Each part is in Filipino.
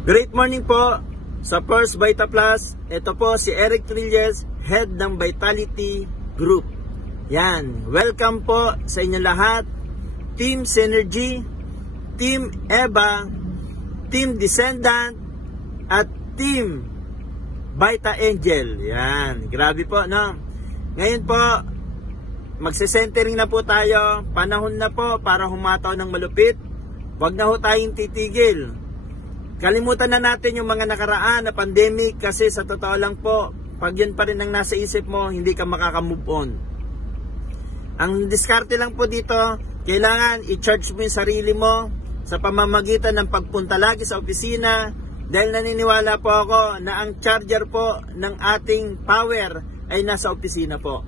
Great morning po sa First Vita Plus. Ito po si Eric Trilles, head ng Vitality Group. Yan, welcome po sa inyo lahat. Team Synergy, Team Eva, Team Descendant, at Team Vita Angel. Yan, grabe po, no? Ngayon po, magsisentering na po tayo. Panahon na po para humataw ng malupit. Huwag na ho tayong titigil. Kalimutan na natin yung mga nakaraan na pandemic kasi sa totoo lang po, pag yun pa rin ang nasa isip mo, hindi ka makaka-move on. Ang diskarte lang po dito, kailangan i-charge mo yung sarili mo sa pamamagitan ng pagpunta lagi sa opisina dahil naniniwala po ako na ang charger po ng ating power ay nasa opisina po.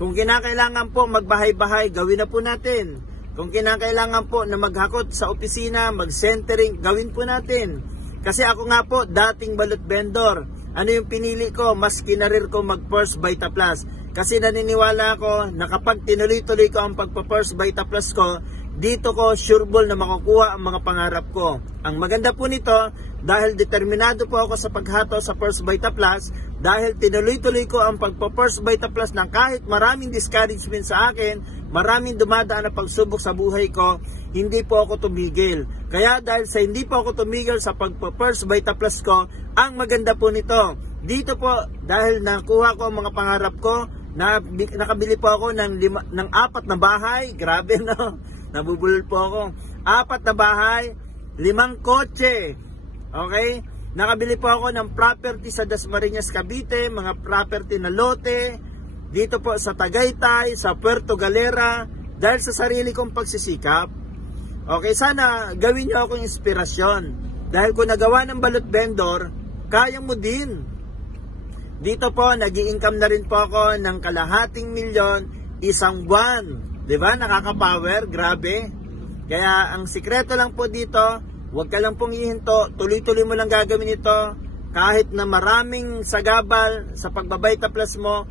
Kung kinakailangan po magbahay-bahay, gawin na po natin. Kung kinakailangan po na maghakot sa opisina, mag-centering, gawin po natin. Kasi ako nga po, dating balot vendor. Ano yung pinili ko? Mas kinarir ko mag-First Vita Plus. Kasi naniniwala ako na kapag tinuloy-tuloy ko ang pagpa-First Vita Plus ko, dito ko sureball na makukuha ang mga pangarap ko. Ang maganda po nito, dahil determinado po ako sa paghato sa First Vita Plus, dahil tinuloy-tuloy ko ang pagpa-First Vita Plus ng kahit maraming discouragement sa akin, maraming dumadaan na pagsubok sa buhay ko, hindi po ako tumigil. Kaya dahil sa hindi po ako tumigil sa pagpa-First Vita Plus ko, ang maganda po nito, dito po dahil nakuha ko ang mga pangarap ko, nakabili po ako ng 4 na bahay, grabe no, nabubulol po ako, 4 na bahay, 5 kotse, okay? Nakabili po ako ng property sa Dasmariñas, Cavite, mga property na lote, dito po sa Tagaytay, sa Puerto Galera, dahil sa sarili kong pagsisikap. Okay, sana gawin nyo akong inspirasyon. Dahil kung nagawa ng balot vendor, kaya mo din. Dito po, nag-i-income na rin po ako ng ₱250,000 isang buwan. Diba? Nakaka-power, grabe. Kaya ang sikreto lang po dito, huwag ka lang pong hihinto, tuloy-tuloy mo lang gagawin ito, kahit na maraming sagabal sa pagbabayta plus mo.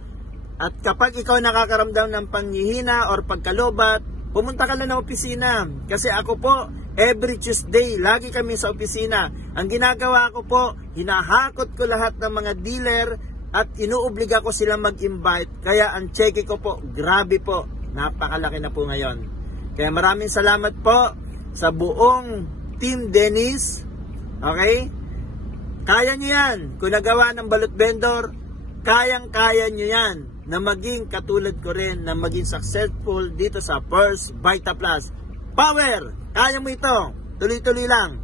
At kapag ikaw nakakaramdam ng panghihina or pagkalobat, pumunta ka lang ng opisina. Kasi ako po, every Tuesday, lagi kami sa opisina. Ang ginagawa ko po, hinahakot ko lahat ng mga dealer at inuobliga ko sila mag-invite. Kaya ang cheque ko po, grabe po, napakalaki na po ngayon. Kaya maraming salamat po sa buong Team Dennis. Okay? Kaya nyo yan. Kung nagawa ng balot vendor, kayang-kaya nyo yan na maging katulad ko rin, na maging successful dito sa First Vita Plus. Power! Kaya mo ito. Tuloy-tuloy lang.